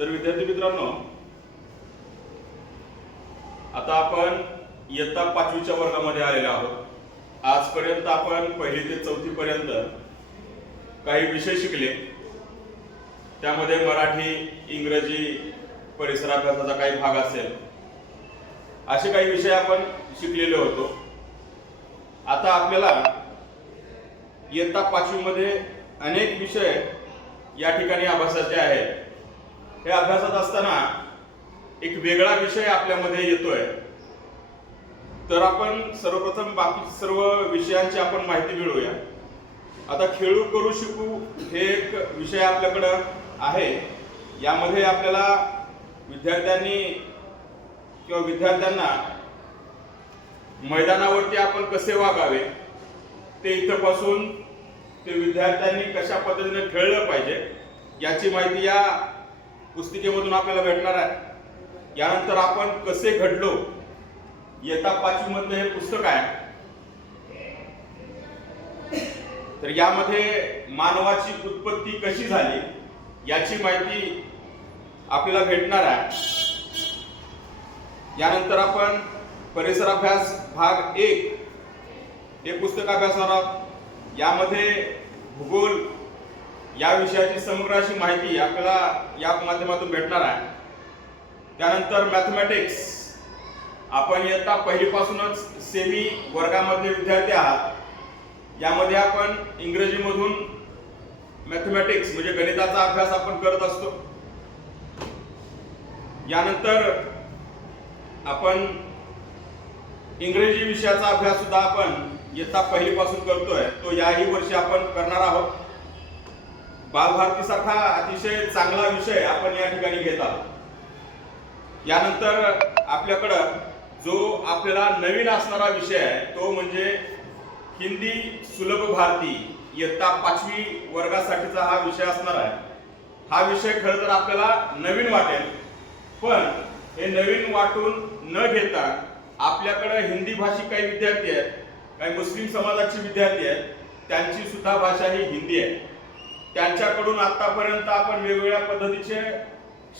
तर विद्यार्थी मित्रांनो, आता आपण इयत्ता 5वीच्या वर्गामध्ये आलेलो आहोत. आजपर्यंत आपण 1ली ते 4थी पर्यंत काही विषय शिकले. त्यामध्ये मराठी, इंग्रजी, परिसर अभ्यासाचा काही भाग असेल, असे काही विषय आपण शिकलेले होतो. आता आपल्याला इयत्ता 5वी मध्ये अनेक विषय या ठिकाणी अभ्यासाचे आहेत. हे अभ्यासात असताना एक वेगळा विषय आपल्यामध्ये येतोय. तर आपण सर्वप्रथम बाकी सर्व विषयांची आपण माहिती मिळवूया. आता खेळू करू शिकू हे एक विषय आपल्याकडं आहे. यामध्ये आपल्याला विद्यार्थ्यांनी किंवा विद्यार्थ्यांना मैदानावरती आपण कसे वागावे, ते इथपासून ते विद्यार्थ्यांनी कशा पद्धतीने खेळलं पाहिजे याची माहिती या पुस्तिकेमधून आपल्याला भेटणार आहे. यानंतर आपण कसे घडलो, इयत्ता 5वी मधलं हे पुस्तक आहे. तर यामध्ये मानवाची उत्पत्ती कशी झाली याची माहिती आपल्याला भेटणार आहे. यानंतर आपण परिसर अभ्यास भाग 1 हे पुस्तक अभ्यासणार आहोत. यामध्ये भूगोल या विषयाची समग्र अशी माहिती आपल्याला या माध्यमातून भेटणार आहे. त्यानंतर मॅथमॅटिक्स, आपण इयत्ता 1ली पासूनच सेमी वर्गामधले विद्यार्थी आहात. यामध्ये आपण इंग्रजीमधून मॅथमॅटिक्स म्हणजे गणिताचा अभ्यास आपण करत असतो. यानंतर आपण इंग्रजी विषयाचा अभ्यास सुद्धा आपण इयत्ता 1ली पासून करतोय. तो याही वर्षी आपण करणार आहोत. बालभारती सारखा अतिशय चांगला विषय आपण या ठिकाणी घेत आहोत. यानंतर आपल्याकडं जो आपल्याला नवीन असणारा विषय आहे तो म्हणजे हिंदी सुलभ भारती. इयत्ता 5वी वर्गासाठीचा हा विषय असणार आहे. हा विषय खरं तर आपल्याला नवीन वाटेल, पण हे नवीन वाटून न घेता आपल्याकडे हिंदी भाषिक काही विद्यार्थी आहेत, काही मुस्लिम समाजाचे विद्यार्थी आहेत, त्यांची सुद्धा भाषा ही हिंदी आहे. त्यांच्याकडून आतापर्यंत आपण वेगवेगळ्या पद्धतीचे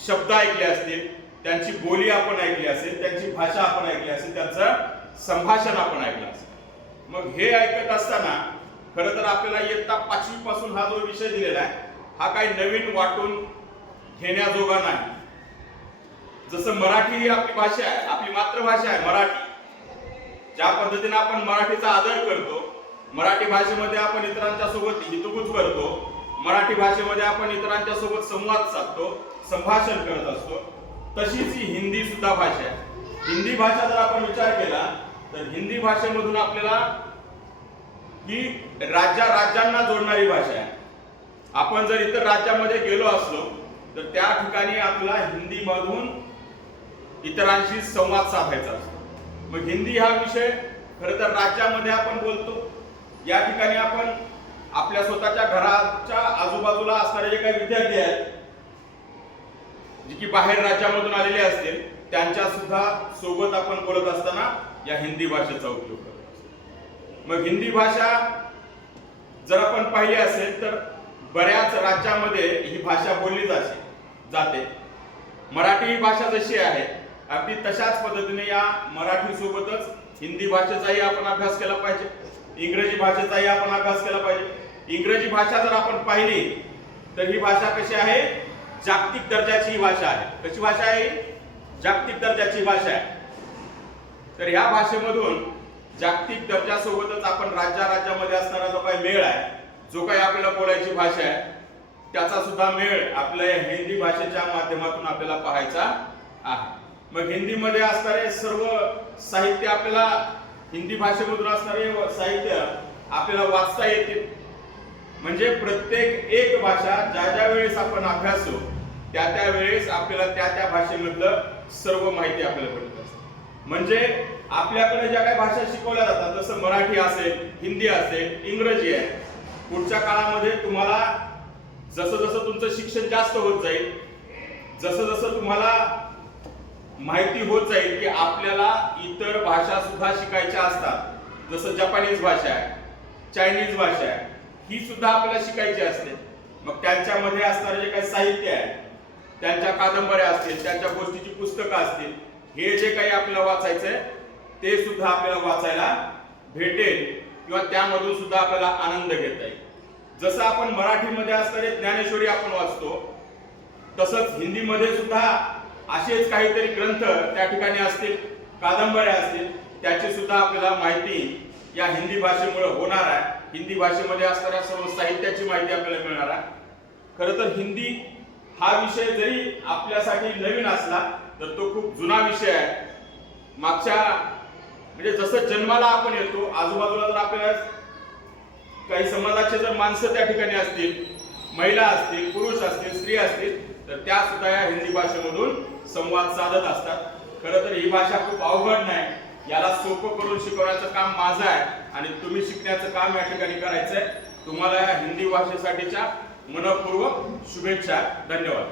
शब्द ऐकले असतील, त्यांची बोली आपण ऐकली असेल, त्यांची भाषा आपण ऐकली असेल, त्यांचं संभाषण आपण ऐकलं असेल. मग हे ऐकत असताना खरं तर आपल्याला इयत्ता 5वी पासून हा जो विषय दिलेला आहे हा काही नवीन वाटून घेण्याजोगा नाही. जसं मराठी ही आपली भाषा आहे, आपली मातृभाषा आहे मराठी. ज्या पद्धतीने आपण मराठीचा आदर करतो, मराठी भाषेमध्ये आपण इतरांच्या सोबत हितगुज करतो, मराठी भाषेमध्ये आपण इतरांच्या सोबत संवाद साधतो, संभाषण करत असतो, तशीच ही हिंदी सुद्धा भाषा आहे. हिंदी भाषा जर आपण विचार केला तर हिंदी भाषेमधून आपल्याला ही राज्यांना जोडणारी भाषा आहे. आपण जर इतर राज्यामध्ये गेलो असलो तर त्या ठिकाणी आपल्याला हिंदीमधून इतरांशी संवाद साधायचा असतो. मग हिंदी हा विषय खरं तर राज्यामध्ये आपण बोलतो. या ठिकाणी आपण आपल्या स्वतःच्या घराच्या आजूबाजूला असणारे जे काही विद्यार्थी आहेत, जे की बाहेर राज्यामधून आलेले असतील, त्यांच्या सुद्धा सोबत आपण बोलत असताना या हिंदी भाषेचा उपयोग करत असतो. मग हिंदी भाषा जर आपण पाहिली असेल तर बऱ्याच राज्यामध्ये ही भाषा बोलली जाते. मराठी ही भाषा जशी आहे अगदी तशाच पद्धतीने या मराठी सोबतच हिंदी भाषेचाही आपण अभ्यास केला पाहिजे, इंग्रजी भाषेचाही आपण अभ्यास केला पाहिजे. इंग्रजी भाषा जर आपण पाहिली तर ही भाषा कशी आहे, जागतिक दर्जाची ही भाषा आहे. कशी भाषा आहे, जागतिक दर्जाची भाषा आहे. तर ह्या भाषेमधून जागतिक दर्जासोबतच आपण राज्यामध्ये असणारा जो काही मेळ आहे, जो काही आपल्याला बोलायची भाषा आहे, त्याचा सुद्धा मेळ आपल्या हिंदी भाषेच्या माध्यमातून आपल्याला पाहायचा आहे. मग हिंदीमध्ये असणारे सर्व साहित्य आपल्याला हिंदी भाषेमधून असणारे साहित्य आपल्याला वाचता येते. म्हणजे प्रत्येक एक भाषा ज्या वेळेस आपण अभ्यासतो त्या वेळेस आपल्याला त्या भाषेमधलं सर्व माहिती आपल्याला भेटत असते. म्हणजे आपल्याकडे ज्या काही भाषा शिकवल्या जातात, जसं मराठी असेल, हिंदी असेल, इंग्रजी आहे, पुढच्या काळामध्ये तुम्हाला जसं जसं तुमचं शिक्षण जास्त होत जाईल, जसं जसं तुम्हाला माहिती होत जाईल की आपल्याला इतर भाषा सुद्धा शिकायच्या असतात, जसं जपानीज भाषा आहे, चायनीज भाषा आहे, ही सुद्धा आपल्याला शिकायची असते. मग त्यांच्यामध्ये असणारे जे काही साहित्य आहे त्यांच्या कादंबऱ्या असतील, त्यांच्या गोष्टीची पुस्तकं असतील, हे जे काही आपल्याला वाचायचं आहे ते सुद्धा आपल्याला वाचायला भेटेल किंवा त्यामधून सुद्धा आपल्याला आनंद घेता येईल. जसं आपण मराठीमध्ये असणारे ज्ञानेश्वरी आपण वाचतो, तसंच हिंदीमध्ये सुद्धा असेच काहीतरी ग्रंथ त्या ठिकाणी असतील, कादंबऱ्या असतील, त्याची सुद्धा आपल्याला माहिती या हिंदी भाषेमुळे होणार आहे. हिंदी भाषेमध्ये असणाऱ्या सर्व साहित्याची माहिती आपल्याला मिळणार आहे. खरं तर हिंदी हा विषय जरी आपल्यासाठी नवीन असला तर तो खूप जुना विषय आहे. मागच्या म्हणजे जसं जन्माला आपण येतो, आजूबाजूला जर आपल्याला काही समाजाचे जर माणसं त्या ठिकाणी असतील, महिला असतील, पुरुष असतील, स्त्री असतील, तर त्या सुद्धा या हिंदी भाषेमधून संवाद साधत असतात. खरं तर ही भाषा खूप अवघड नाही, याला सोपं करून शिकवण्याचं काम माझं आहे आणि तुम्ही शिकण्याचं काम या ठिकाणी करायचं आहे. तुम्हाला या हिंदी भाषेसाठीच्या मनपूर्वक शुभेच्छा. धन्यवाद.